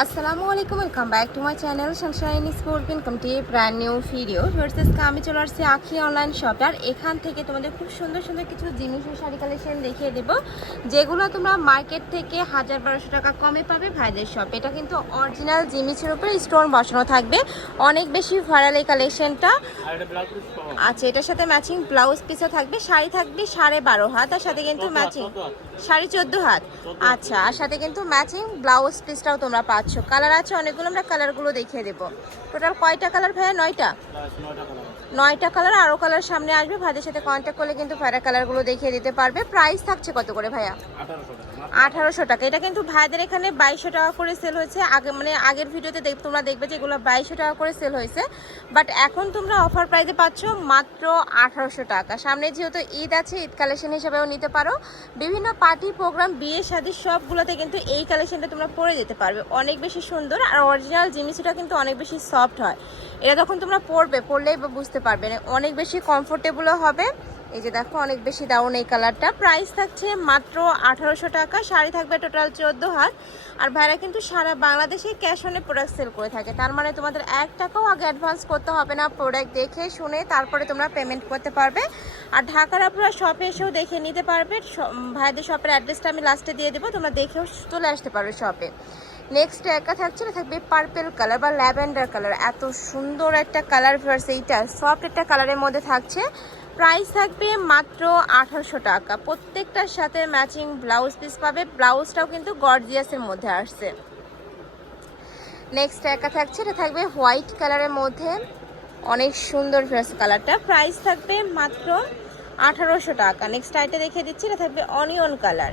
আসসালামু আলাইকুম, welcome back to my channel Sunshine Sport welcome to brand new video. ভার্সেসকে আমি চলে আসছি আখি অনলাইন শপে। আর এখান থেকে তোমাদের খুব সুন্দর সুন্দর কিছু জিনিসের শাড়ি কালেকশন দেখিয়ে দেবো, যেগুলো তোমরা মার্কেট থেকে 1000-1200 টাকা কমে পাবে ভাইদের শপ। এটা কিন্তু অরিজিনাল জিমিচের উপরে স্টোন বসানো থাকবে, অনেক বেশি ভাইরাল এই কালেকশনটা। আচ্ছা, এটার সাথে ম্যাচিং ব্লাউজ পিসও থাকবে, শাড়ি থাকবে 12.5 হাত, আর সাথে কিন্তু ম্যাচিং 14.5 হাত। আচ্ছা, আর সাথে কিন্তু ম্যাচিং ব্লাউজ পিসটাও তোমরা পাচ্ছ। কালার আছে অনেকগুলো, আমরা কালারগুলো দেখিয়ে দেবো। টোটাল কয়টা কালার ভাইয়া? 9টা কালার। আরও কালার সামনে আসবে, ভাইদের সাথে কন্ট্যাক্ট করলে কিন্তু ভাইরা কালারগুলো দেখিয়ে দিতে পারবে। প্রাইস থাকছে কত করে ভাইয়া? 1800 টাকা। এটা কিন্তু ভাইদের এখানে 2200 টাকা করে সেল হয়েছে আগে, মানে আগের ভিডিওতে তোমরা দেখবে যে এগুলো 2200 টাকা করে সেল হয়েছে, বাট এখন তোমরা অফার প্রাইসে পাচ্ছ মাত্র 1800 টাকা। সামনে যেহেতু ঈদ আছে, ঈদ কালেকশন হিসেবেও নিতে পারো। বিভিন্ন পার্টি প্রোগ্রাম, বিয়ে শাদী সবগুলোতে কিন্তু এই কালেকশনটা তোমরা পরে যেতে পারবে। অনেক বেশি সুন্দর, আর অরিজিনাল জিনিসটা কিন্তু অনেক বেশি সফট হয়। এটা যখন তোমরা পরলেই বুঝতে পারবে, অনেক বেশি কমফোর্টেবলও হবে। এই যে দেখো, অনেক বেশি দারুণ এই কালারটা। প্রাইস থাকছে মাত্র 1800 টাকা। শাড়ি থাকবে টোটাল 14 হাত। আর ভাইরা কিন্তু সারা বাংলাদেশে ক্যাশ অনে প্রোডাক্ট সেল করে থাকে, তার মানে তোমাদের 1 টাকাও আগে অ্যাডভান্স করতে হবে না। প্রোডাক্ট দেখে শুনে তারপরে তোমরা পেমেন্ট করতে পারবে। আর ঢাকার আপনারা শপে এসেও দেখে নিতে পারবে। ভাইদের শপের অ্যাড্রেসটা আমি লাস্টে দিয়ে দেবো, তোমরা দেখেও চলে আসতে পারবে শপে। নেক্সট একটা থাকছে, না থাকবে পার্পেল কালার বা ল্যাভেন্ডার কালার। এত সুন্দর একটা কালার ভার্স, এইটা সফট একটা কালারের মধ্যে থাকছে। প্রাইস থাকবে মাত্র 1800 টাকা। প্রত্যেকটার সাথে ম্যাচিং ব্লাউজ পিস পাবে, ব্লাউজটাও কিন্তু গর্জিয়াসের মধ্যে আসছে। নেক্সট একটা থাকছে, এটা থাকবে হোয়াইট কালারের মধ্যে, অনেক সুন্দর ভার্স কালারটা। প্রাইস থাকবে মাত্র 1800 টাকা। নেক্সট আইটা দেখিয়ে দিচ্ছি, এটা থাকবে অনিয়ন কালার।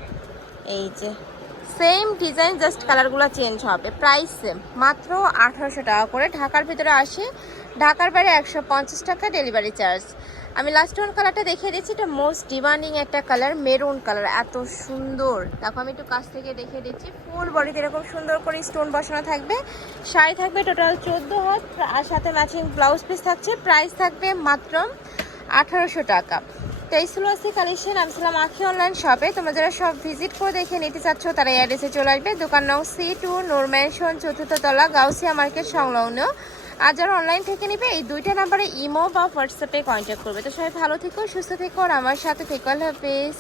এই যে সেম ডিজাইন, জাস্ট কালারগুলো চেঞ্জ হবে। প্রাইস সেম, মাত্র 1800 টাকা করে। ঢাকার ভিতরে আসে, ঢাকার বাইরে 150 টাকা ডেলিভারি চার্জ। আমি লাস্ট ওয়ান কালারটা দেখিয়ে দিচ্ছি, এটা মোস্ট ডিমান্ডিং একটা কালার, মেরুন কালার। এত সুন্দর, দেখো আমি একটু কাছ থেকে দেখিয়ে দিচ্ছি। ফুল বডিতে এরকম সুন্দর করে স্টোন বসানো থাকবে। শাড়ি থাকবে টোটাল 14 হাত, আর সাথে ম্যাচিং ব্লাউজ পিস থাকছে। প্রাইস থাকবে মাত্র 1800 টাকা। তো এই ছিল আজকে কালেকশন। আমি ছিলাম আখি অনলাইন শপে। তোমরা যারা সব ভিজিট করে দেখে নিতে চাচ্ছ, তারা এই অ্যাড্রেসে চলে আসবে। দোকান নং C2, নূর ম্যানশন, 4th তলা, গাউসিয়া মার্কেট সংলগ্ন। আর যারা অনলাইন থেকে নিবে, এই 2টা নাম্বারে ইমো বা হোয়াটসঅ্যাপে কন্ট্যাক্ট করবে। তো সবাই ভালো থেকো, সুস্থ থেকো, আর আমার সাথে থেকো। আল্লাহ হাফেজ।